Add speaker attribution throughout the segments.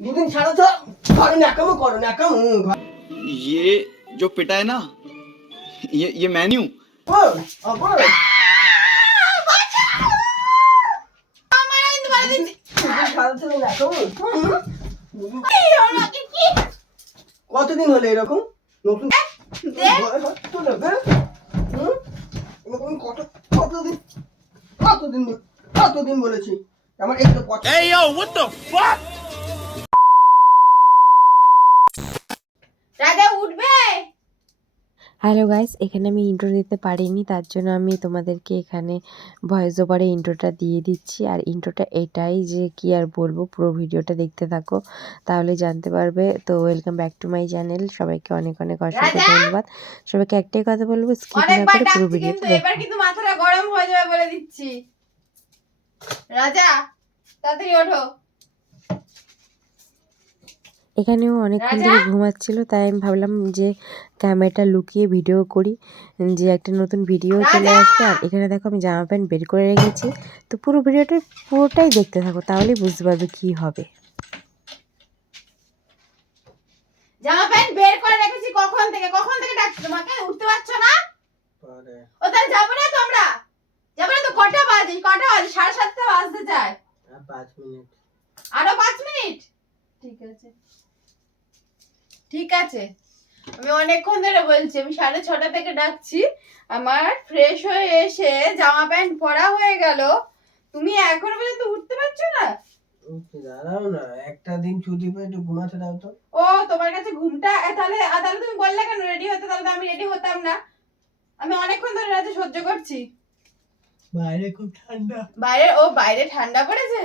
Speaker 1: দুদিন ছাড়া তো ঘরে ন্যাকামো করো ন্যাকামো ঘরে
Speaker 2: ये जो पिटा है ना ये ये मेन्यू
Speaker 1: ওই, আবার
Speaker 3: আমার কিন্তু বলে দিচ্ছি
Speaker 1: দুদিন ছাড়া তো ন্যাকামো হুম? দুদিন-
Speaker 3: এই আমাকে কি
Speaker 1: কতদিন হলো এরকম নতুন
Speaker 3: দে
Speaker 1: ভয় হয় তো না, বে? হুম? এরকম কত কতদিন কতদিন বল- কতদিন বলেছি আমার এই তো পছন্দ
Speaker 3: রাজা
Speaker 4: Hello guys এখানে আমি ইন্ট্রো দিতে পারিনি তার জন্য আমি তোমাদেরকে এখানে ভয়েস ওভারে ইন্ট্রোটা দিয়ে দিচ্ছি। আর ইন্ট্রোটা এটাই যে কি আর বলব পুরো ভিডিওটা দেখতে থাকো তাহলে জানতে পারবে। তো welcome back to my channel সবাইকে অনেক অনেক অসংখ্য ধন্যবাদ। সবাইকে একটাই কথা বলব স্কিপ না করে পুরো ভিডিওটা দেখো।
Speaker 3: এবার কিন্তু মাথাটা গরম হয়ে যাবে বলে দিচ্ছি। রাজা তাড়াতাড়ি ওঠো।
Speaker 4: এখানেও অনেকক্ষণ ধরে ঘুমাচ্ছিল তাই আমি ভাবলাম যে ক্যামেরাটা লুকিয়ে ভিডিও করি যে একটা নতুন ভিডিও চলে! আসবে আর এখানে দেখো আমি জামা প্যান্ট বের করে রেখেছি। তো পুরো ভিডিওটা পুরোটাই দেখতে থাকো তাহলেই বুঝতে পারবে কি হবে।
Speaker 3: জামা প্যান্ট বের করে রেখেছি কখন থেকে? কখন থেকে ডাকছি তোমাকে? উঠতে পারছ না? ও তাহলে যাব না তোমরা? যাব না তো কটা বাজে? কটা বাজে? সাড়ে সাতটা বাজতে
Speaker 1: পাঁচ মিনিট।
Speaker 3: আরও পাঁচ মিনিট? ঠিক আছে। ঠিক আছে। আমি অনেকক্ষণ ধরে বলছি আমি সাড়ে ছটা থেকে ডাকছি। আমার ফ্রেশ হয়ে এসে জামা প্যান্ট পরা হয়ে গেল। তুমি এখনও পর্যন্ত উঠতে পারছ না?
Speaker 1: দাঁড়াও না একটা দিন ছুটি পেয়ে একটু ঘুমাতে দাও তো।
Speaker 3: ও তোমার কাছে ঘুমটা তাহলে তাহলে তুমি বললে কেন রেডি হতে? তাহলে তো আমি রেডি হতাম না। আমি অনেকক্ষণ ধরে রাতে সহ্য করছি।
Speaker 1: বাইরে খুব ঠান্ডা।
Speaker 3: বাইরে ও বাইরে ঠান্ডা পড়েছে?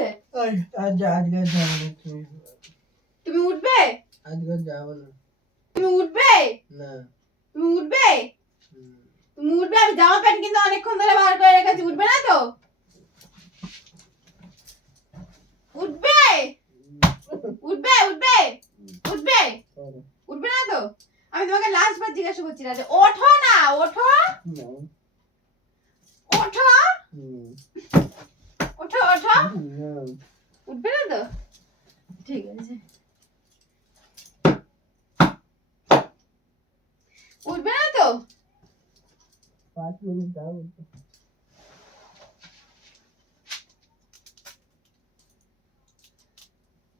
Speaker 1: আজ আজকে যাব তুমি
Speaker 3: উঠবে?
Speaker 1: আজকে যাব না।
Speaker 3: তুমি উঠবে?
Speaker 1: না।
Speaker 3: তুমি উঠবে। তুমি উঠবে? আমি জামা প্যান্ট কিন্তু অনেকক্ষণ ধরে বার করে রেখেছি। উঠবে না তো? উঠবে? উঠবে? উঠবে? উঠবে? উঠবে না তো? আমি তোমাকে লাস্ট বার জিজ্ঞাসা করছি রাজা। ওঠো না ওঠো। ওঠো। ওঠো ওঠো। উঠবে না তো? ঠিক আছে। উঠবে না তো
Speaker 1: পাঁচ মিনিট দাও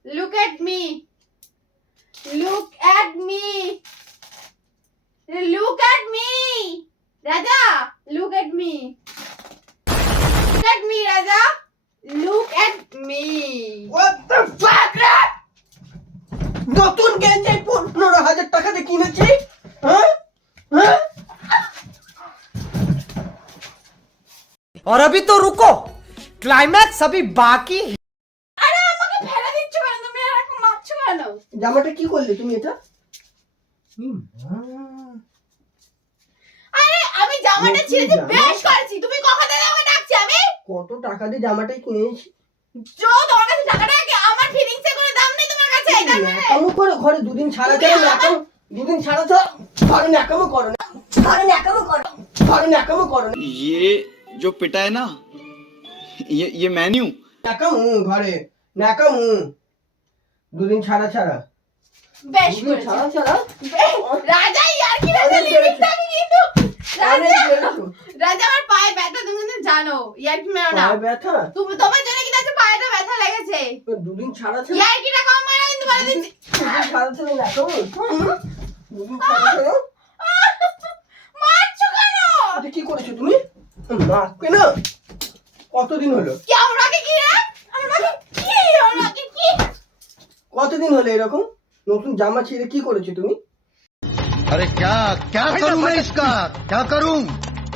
Speaker 3: Look at me. Look at me. Look at me. Raja, look at me. Look at me, Raja. Look at me.
Speaker 1: What the fuck রে? নতুন গেঞ্জি পনেরো হাজার টাকা দিয়ে কিনেছি হ্যাঁ হ্যাঁ
Speaker 5: और अभी तो रुको क्लाइमैक्स अभी बाकी है
Speaker 3: আরে আমাকে ফেলে দিচ্ছ কেন তুমি এরকম মারছো কেন
Speaker 1: জামাটা কি করলে তুমি এটা হুম, আহ,
Speaker 3: আরে আমি জামাটা
Speaker 1: নতুন
Speaker 3: ছিঁড়েছি
Speaker 1: জামা?
Speaker 3: বেশ করেছি তুমি কখন থেকে আমাকে ডাকছি আমি
Speaker 1: কত টাকা দিয়ে জামাটাই কিনেছি
Speaker 3: জো তোমার কাছে টাকাটা কি আমার ফিলিংস এর কোনো দাম নেই তোমার কাছে এই কারণে
Speaker 1: ন্যাকামো করো ঘরে দুদিন ছাড়া
Speaker 3: তুমি
Speaker 1: ছাড়া
Speaker 3: আমার-
Speaker 1: ন্যাকামো দুদিন ছাড়া তো ঘরে ন্যাকামো করো না ঘরে ন্যাকামো করো ঘরে ন্যাকামো করো না
Speaker 2: ये जो पिटा है ना ये ये मेन्यू
Speaker 1: ন্যাকামো ঘরে ন্যাকামো দুদিন ছাড়া ছাড়া
Speaker 3: বেশ
Speaker 1: দুদিন
Speaker 3: করেছি
Speaker 1: ছাড়া ছাড়া
Speaker 3: রাজা ইয়ার কি রাজা
Speaker 1: অনেক
Speaker 3: লিমিট
Speaker 1: বেড়েছে।
Speaker 3: আমি কিন্তু
Speaker 1: অনেক
Speaker 3: রাজা
Speaker 1: বেড়েছো।
Speaker 3: রাজা আমার পায়ে ব্যথা তুমি কিন্তু জানো ইয়ার কি মেরো না
Speaker 1: পায়ে ব্যথা
Speaker 3: তুমি তোমার জন্য কিন্তু আজকে পায়েটা ব্যথা লেগেছে
Speaker 1: দুদিন ছাড়া ছাড়া
Speaker 3: ইয়ার কিটা কম মারা কিন্তু বলে দিচ্ছি
Speaker 1: দুদিন ছাড়া ছাড়া ন্যাকামো হুম? দুদিন ছাড়া ছাড়া
Speaker 3: মারছো কেন
Speaker 1: এটা কি করেছো তুমি মারবে না কতদিন হলো
Speaker 3: কি আমাকে কি রে আমাকে কি আমাকে কি
Speaker 1: কতদিন হলো এরকম নতুন জামা ছিঁড়ে কি করেছো তুমি
Speaker 6: अरे क्या क्या करूं मैं इसका क्या करूं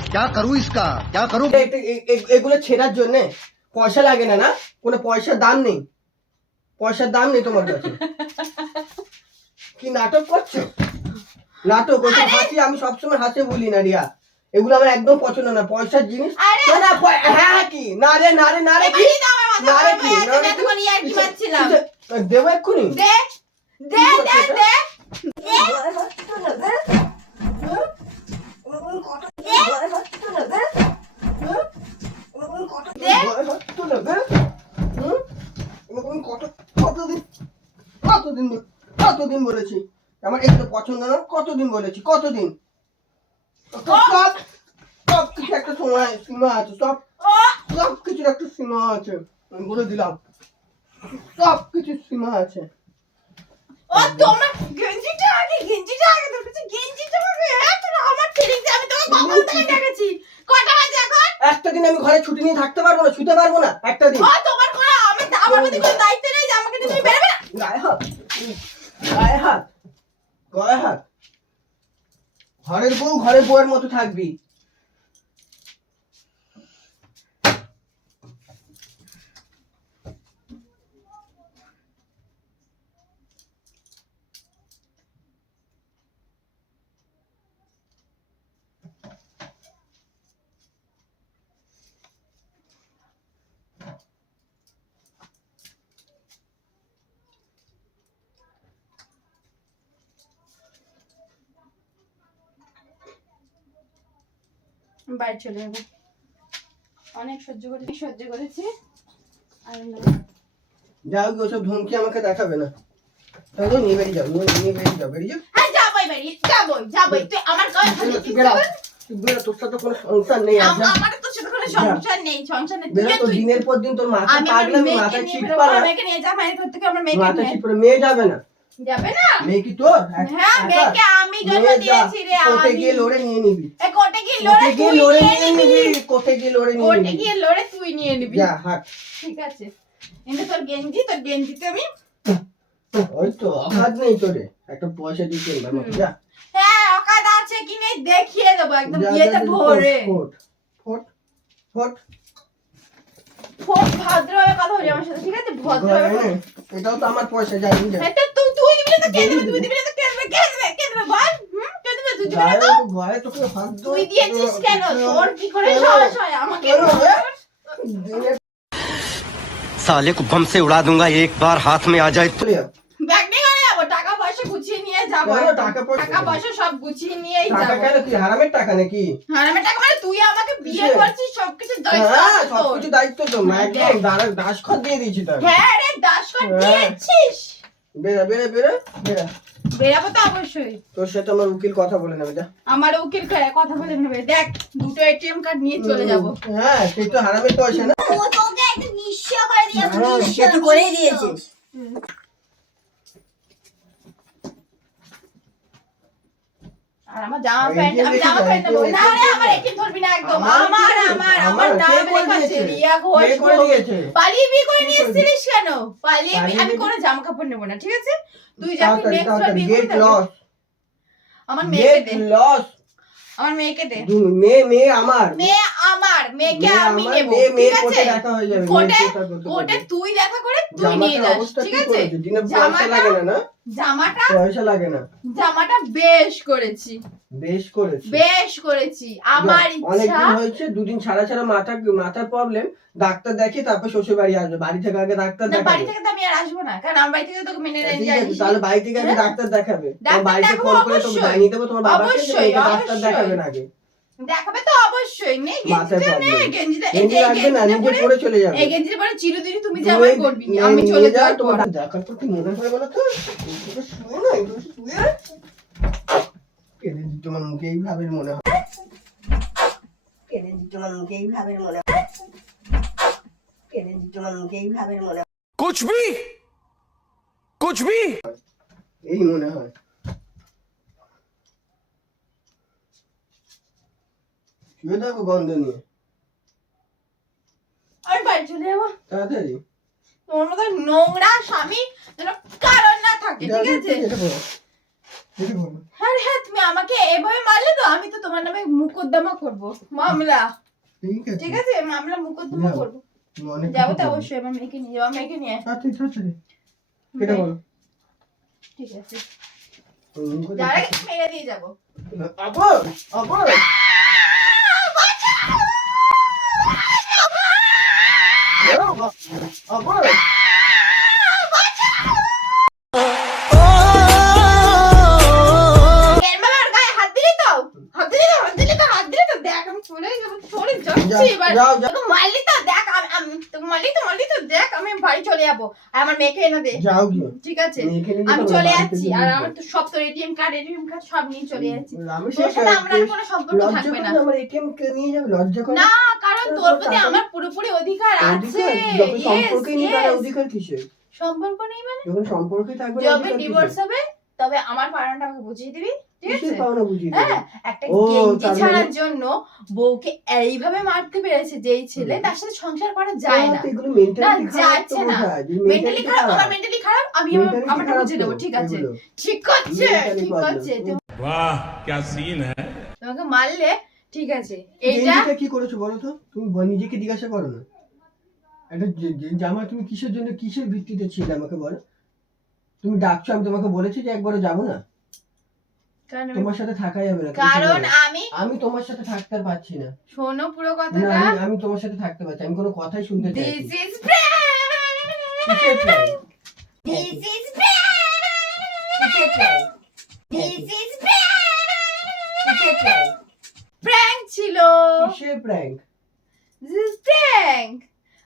Speaker 6: क्या करूं इसका क्या करूं
Speaker 1: এ- এ- এ- এগুলো ছেঁড়ার জন্য পয়সা লাগে না না কোনো পয়সার দাম নেই পয়সার দাম নেই তোমার কাছে কি নাটক করছো নাটক ওইসব হাসি আমি সবসময় হাসে বলি না রিয়া এগুলো আমার একদম পছন্দ না পয়সার জিনিস। না না হ্যাঁ হ্যাঁ কি? না রে না রে না রে কি? না রে কি? দেবো এক্ষুনি?
Speaker 3: দে দে দে দে। দে
Speaker 1: কতদিন কতদিন কতদিন বলেছি? আমার এগুলো পছন্দ না কতদিন বলেছি? কতদিন? সব সব কিছু একটা সময় সীমা আছে সব সব কিছুর একটা সীমা আছে আমি বলে দিলাম। সব সীমা আছে।
Speaker 3: ও তোমার গেঞ্জিটা আগে গেঞ্জিটা আগে তোর কাছে গেঞ্জিটা হ্যাঁ তোর আমার আমি থেকে দেখেছি? কটা বাজে এখন?
Speaker 1: একটা দিন আমি ঘরে ছুটি নিয়ে থাকতে পারব না শুতে পারব না একটা দিন।
Speaker 3: ও তোমার কোনো আমি আমার প্রতি কোনো দায়িত্ব নেই যে আমাকে নিয়ে তুমি বেরোবে না?
Speaker 1: গায়ে হাত গায়ে হাত গায়ে হাত। ঘরের বউ ঘরের বউয়ের মতো থাকবি।
Speaker 3: বাড়ি চলে যাব। অনেক সহ্য করেছি সহ্য করেছি। আর
Speaker 1: যাও গিয়ে ওসব ধমকি আমাকে দেখাবে না। তাহলে নিয়ে বেরিয়ে যাও নিয়ে বেরিয়ে যাও বেরিয়ে যাও।
Speaker 3: হ্যাঁ যাবোই বাড়ি যাবোই যাবোই। তুই আমার গায়ে
Speaker 1: বেরো তোর সাথে কোনো সংসার নেই
Speaker 3: আম- আমার তো সেটা কোনো সংসার নেই সংসার নেই।
Speaker 1: বেরো
Speaker 3: তুই
Speaker 1: তো দিনের পর দিন তোর মাথা পাগলামি মাথা
Speaker 3: নিয়ে
Speaker 1: ছিট
Speaker 3: বেরোবো
Speaker 1: পাড়া
Speaker 3: আমার মেয়েকে নিয়ে যা ঘর থেকে আমার মেয়েকে
Speaker 1: মাথা
Speaker 3: নিয়ে
Speaker 1: পাড়া মেয়ে যাবে না।
Speaker 3: যাবে না?
Speaker 1: মেয়ে কি তোর?
Speaker 3: হ্যাঁ
Speaker 1: একা?
Speaker 3: মেয়েকে আমি জন্ম দিয়েছি রে আমি।
Speaker 1: গিয়ে লড়ে নিয়ে নিবি।
Speaker 3: এ কোর্টে গিয়ে লড়ে
Speaker 1: গিয়ে
Speaker 3: তুই
Speaker 1: লড়ে
Speaker 3: নিয়ে নিবি।
Speaker 1: কোর্টে গিয়ে লড়ে নিয়ে নিবি।
Speaker 3: গিয়ে লড়ে তুই নিয়ে নিবি।
Speaker 1: যা হাট।
Speaker 3: ঠিক আছে। কিন্তু তোর গেঞ্জি তোর গেঞ্জিতে আমি
Speaker 1: ওই তো অকাজ নেই তোরে একটা পয়সা কিনবার মতো যা।
Speaker 3: হ্যাঁ অকাদ আছে কি নেই দেখিয়ে দেবো। একদম বিয়েতে ভরে।
Speaker 1: ফোট ফোট ফোট।
Speaker 3: খুব ভদ্রভাবে কথা বলি আমার সাথে ঠিক আছে ভদ্রভাবে কথা-
Speaker 1: ঘরে এটাও তো আমার পয়সা যাই যা
Speaker 3: এটা তুই তুই দিবি না তো কে দেবে তুই দিবি না তো কে দেবে কে দেবে কে দেবে বল হুম কে দেবে তুই দিবি না
Speaker 1: গায়ে
Speaker 3: তো
Speaker 1: গায়ে তোকে হাত ধরে-
Speaker 3: তুই দিয়েছিস কেন তোর কি করে
Speaker 1: কেন?
Speaker 3: সাহস হয় আমাকে
Speaker 1: কেন, হে? দিনের
Speaker 6: साले को बम से उड़ा दूंगा एक बार हाथ में आ जाए
Speaker 1: চলে যাও।
Speaker 3: পয়সা গুছিয়ে নিয়ে যাব
Speaker 1: টাকা পয়সা?
Speaker 3: টাকা পয়সা সব গুছিয়ে নিয়েই
Speaker 1: টাকা
Speaker 3: যাব।
Speaker 1: কেন? তুই হারামের টাকা নাকি?
Speaker 3: হারামের টাকা মানে তুই আমাকে বিয়ে করছিস সবকিছু দায়িত্ব
Speaker 1: হ্যাঁ সবকিছু দায়িত্ব তো একদম দিয়ে দিয়েছি তার।
Speaker 3: হ্যাঁ রে
Speaker 1: হ্যাঁ।
Speaker 3: দিয়েছিস।
Speaker 1: বেরা বেরা বেরা বেরা।
Speaker 3: বেরাবো তো অবশ্যই।
Speaker 1: তোর সাথে আমার উকিল কথা বলে নেবে যা।
Speaker 3: আমার উকিল কথা বলে নেবে। দেখ দুটো এটিএম কার্ড নিয়ে চলে যাব।
Speaker 1: হ্যাঁ সেই তো হারামের পয়সা না।
Speaker 3: ও তোকে একদম নিঃস্ব করে দিয়েছে
Speaker 1: হ্যাঁ,
Speaker 3: নিঃস্ব,
Speaker 1: করেই। দিয়েছিস।
Speaker 3: আর আমার জামা প্যান্ট আমি জামা প্যান্ট নেব। না রে আমার
Speaker 1: তো।
Speaker 3: ধরবি না একদম।
Speaker 1: আমার
Speaker 3: আমার আমার
Speaker 1: আমার
Speaker 3: আমার
Speaker 1: কে
Speaker 3: নাম লেখা আছে রিয়া ঘোষ
Speaker 1: কে করে দিয়েছে?
Speaker 3: পালিয়ে বিয়ে করে নিয়ে এসেছিলিস কেন? পালিয়ে আমি কোনো জামা কাপড় নেব না ঠিক আছে? তুই যাবি নেক্সট বার বিয়ে
Speaker 1: গেট
Speaker 3: আমার মেয়েকে
Speaker 1: গেট
Speaker 3: দে।
Speaker 1: লস
Speaker 3: আমার মেয়েকে দে।
Speaker 1: মেয়ে মেয়ে আমার।
Speaker 3: মেয়ে আমার। মেয়েকে আমি নেব ঠিক আছে?
Speaker 1: হয়ে।
Speaker 3: তুই দেখা করে তুই নিয়ে যাস ঠিক আছে?
Speaker 1: করেছে? দিনে
Speaker 3: জামাটা
Speaker 1: লাগে না না?
Speaker 3: জামাটা
Speaker 1: পয়সা লাগে না।
Speaker 3: জামাটা বেশ করেছি।
Speaker 1: বেশ করেছে।
Speaker 3: বেশ করেছি। আমার
Speaker 1: অনেক
Speaker 3: ইচ্ছা
Speaker 1: দিন হয়েছে দুদিন ছাড়া ছাড়া মাথা মাথার প্রবলেম ডাক্তার দেখি তারপর শ্বশুর বাড়ি আসবে। বাড়ি থেকে আগে ডাক্তার
Speaker 3: না বাড়ি থেকে তো আমি আর আসব না। কারণ আমার বাড়ি থেকে তোকে মেনে
Speaker 1: ঠিক আছে তাহলে বাড়ি থেকে আগে
Speaker 3: হ্যাঁ?
Speaker 1: ডাক্তার দেখাবে। বাড়িতে ফোন করে
Speaker 3: অবশ্যই।
Speaker 1: জানিয়ে দেবো তোমার বাবাকে ডাক্তার। দেখাবেন আগে।
Speaker 3: দেখাবে তো অবশ্যই। গেঞ্জিটা নে গেঞ্জিটা
Speaker 1: চলে যাবে।
Speaker 3: এই গেঞ্জিটা পরে চিরদিনই তুমি আমার করবি আমি চলে যাই
Speaker 1: তোমার দেখার পর কি মনে বলো তো? তোমার মুখে হয়। মনে হয়। এই মনে হয়। শুয়ে থাকো গন্ধ নিয়ে
Speaker 3: আমি বাড়ি চলে যাব
Speaker 1: তাড়াতাড়ি
Speaker 3: তোমার মতো নোংরা স্বামী যেন কারণ না থাকে ঠিক আছে। হ্যাঁ হ্যাঁ তুমি আমাকে এভাবে মারলে তো আমি তো তোমার নামে মুকদ্দমা করব মামলা
Speaker 1: ঠিক আছে
Speaker 3: মামলা মুকদ্দমা করব যাব তো অবশ্যই আমার মেয়েকে নিয়ে যাব আমার মেয়েকে নিয়ে
Speaker 1: কেটে বলো
Speaker 3: ঠিক আছে যার মেরে দিয়ে যাব
Speaker 1: আবার আবার আবার
Speaker 3: এর দেখ আমি চলে যাব চলে যাচ্ছি
Speaker 1: যাও,
Speaker 3: এবার
Speaker 1: যাও, যাও।
Speaker 3: মারলি তো দেখ আমি- আমি মারলি তো মারলি তো দেখ আমি বাড়ি চলে যাব। আর আমার মেয়েকে এনে দে।
Speaker 1: যাও গিয়ে।
Speaker 3: ঠিক আছে? আমি চলে যাচ্ছি। আর আমার তো সব তোর এটিএম কার্ড এটিএম কার্ড সব নিয়ে চলে যাচ্ছি। তোর সাথে আমার আর কোনো সম্পর্ক থাকবে না।
Speaker 1: আমার এটিএম নিয়ে যাবে? লজ্জা করে?
Speaker 3: না কারণ
Speaker 1: তোর
Speaker 3: প্রতি আমার পুরোপুরি অধিকার আছে।
Speaker 1: অধিকার যখন নেই অধিকার কিসের?
Speaker 3: সম্পর্ক নেই মানে?
Speaker 1: যখন সম্পর্কই থাকবে
Speaker 3: যবে ডিভোর্স হবে? তবে আমার পাওনাটা আমাকে বুঝিয়ে দিবি ঠিক
Speaker 1: কিসের
Speaker 3: আছে
Speaker 1: পাওনা বুঝিয়ে দেবে?
Speaker 3: হ্যাঁ একটা
Speaker 1: ও,
Speaker 3: গেঞ্জি
Speaker 1: তার মানে-
Speaker 3: ছাড়ার জন্য বউকে এইভাবে মারতে পেরেছে যেই ছেলে
Speaker 1: হুম।
Speaker 3: তার সাথে সংসার করা যায় না
Speaker 1: তো এগুলো মেন্টালিটি
Speaker 3: না,
Speaker 1: খারাপ তো
Speaker 3: যাচ্ছে না।
Speaker 1: বোঝায়, যে
Speaker 3: মেন্টালি
Speaker 1: mentality
Speaker 3: খারাপ আমার
Speaker 1: খারাপ।
Speaker 3: মেন্টালি খারাপ আমি আমার
Speaker 1: Mentality
Speaker 3: আমারটা
Speaker 1: খারাপ
Speaker 3: বুঝে
Speaker 1: তো,
Speaker 3: নেবো ঠিক আছে
Speaker 1: এগুলো।
Speaker 3: ঠিক করছে
Speaker 1: Mentally
Speaker 3: ঠিক
Speaker 1: problem.
Speaker 3: করছে তুমি
Speaker 7: वाह क्या सीन है
Speaker 3: তোমাকে মারলে ঠিক আছে এইটা
Speaker 1: গেঞ্জিটা কি করেছো বলো তো তুমি ব- নিজেকে জিজ্ঞাসা করো না একটা যে- যে জামা তুমি কিসের জন্য কিসের ভিত্তিতে ছিলে আমাকে বলো তুমি ডাকছো আমি তোমাকে বলেছি যে একবারও যাব না। তোমার সাথে থাকা যাবে না
Speaker 3: কারণ আমি
Speaker 1: আমি তোমার সাথে থাকতে পারছি না।
Speaker 3: শোনো পুরো কথাটা।
Speaker 1: আমি- আমি তোমার সাথে থাকতে পারছি আমি কোনো কথাই শুনতে চাই
Speaker 3: this is prank this is this is prank ছিল।
Speaker 1: কিসের প্র্যাঙ্ক
Speaker 3: দিস প্র্যাঙ্ক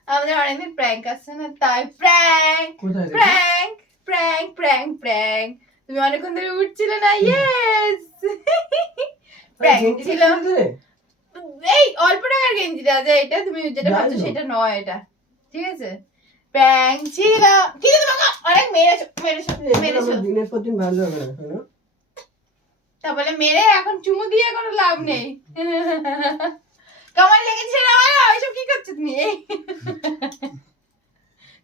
Speaker 3: আমাদের অনেকদিন প্র্যাঙ্ক আসছে না তাই
Speaker 1: prank?
Speaker 3: Prank prank prank prank. তুমি অনেকক্ষণ ধরে উঠছিলে না ইয়েস প্র্যাঙ্ক ছিল। এই অল্প টাকার গেঞ্জিটা যে এটা তুমি যেটা ভাবছ সেটা নয় এটা। ঠিক আছে? প্র্যাঙ্ক ছিল। কিন্তু তোমাকে অনেক মেরেছো মেরেছো মেরেছো।
Speaker 1: দিনের পর দিন ভালো হবে না
Speaker 3: তারপরে মেরে এখন চুমু দিয়ে কোনো লাভ নেই। কেমন লেগেছে বলো? ওইসব কি করছ তুমি?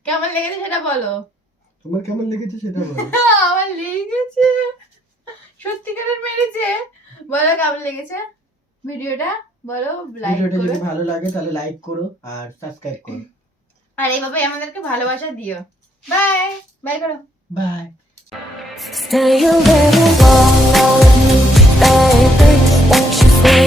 Speaker 3: কেমন লেগেছে সেটা বলো।
Speaker 1: তোমার কেমন লেগেছে সেটা বলো।
Speaker 3: আমার লেগেছে। সত্যিকারের মেরেছে। বলো কেমন লেগেছে ভিডিওটা? বলো লাইক করো।
Speaker 1: ভিডিওটা যদি ভালো লাগে তাহলে লাইক করো আর সাবস্ক্রাইব করো।
Speaker 3: আর এই ভাবে আমাদেরকে ভালোবাসা দিও। বাই বাই করো।
Speaker 1: Bye
Speaker 8: Stay a little longer with me, baby. Won't you stay